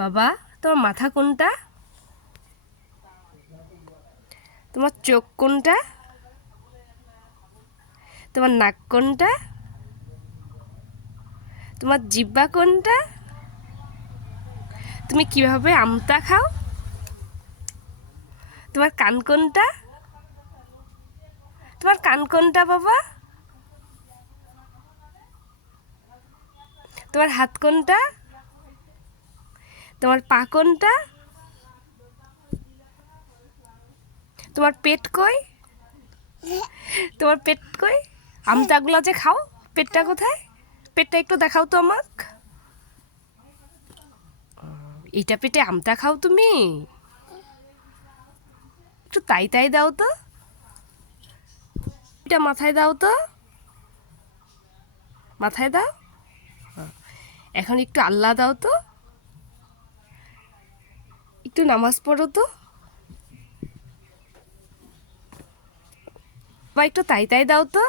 বাবা, তোমার মাথা কোনটা? তোমার চোখ কোনটা? তোমার নাক কোনটা? তোমার জিহ্বা কোনটা? তুমি কিভাবে আমটা খাও? তোমার কান কোনটা? তোমার কান কোনটা বাবা? তোমার হাত কোনটা? তোমার পা কোনটা? তোমার পেট কই? তোমার পেট কই? আমটাগুলো যে খাও, পেটটা কোথায়? পেটটা একটু দেখাও তো আমাক। এইটা পেটে আমটা খাও তুমি? একটু তাই তাই দাও তো, এটা মাথায় দাও তো, মাথায় দাও। এখন একটু আল্লাহ দাও তো, একটু নামাজ পড়ো তো, বা একটু তাই তাই দাও তো।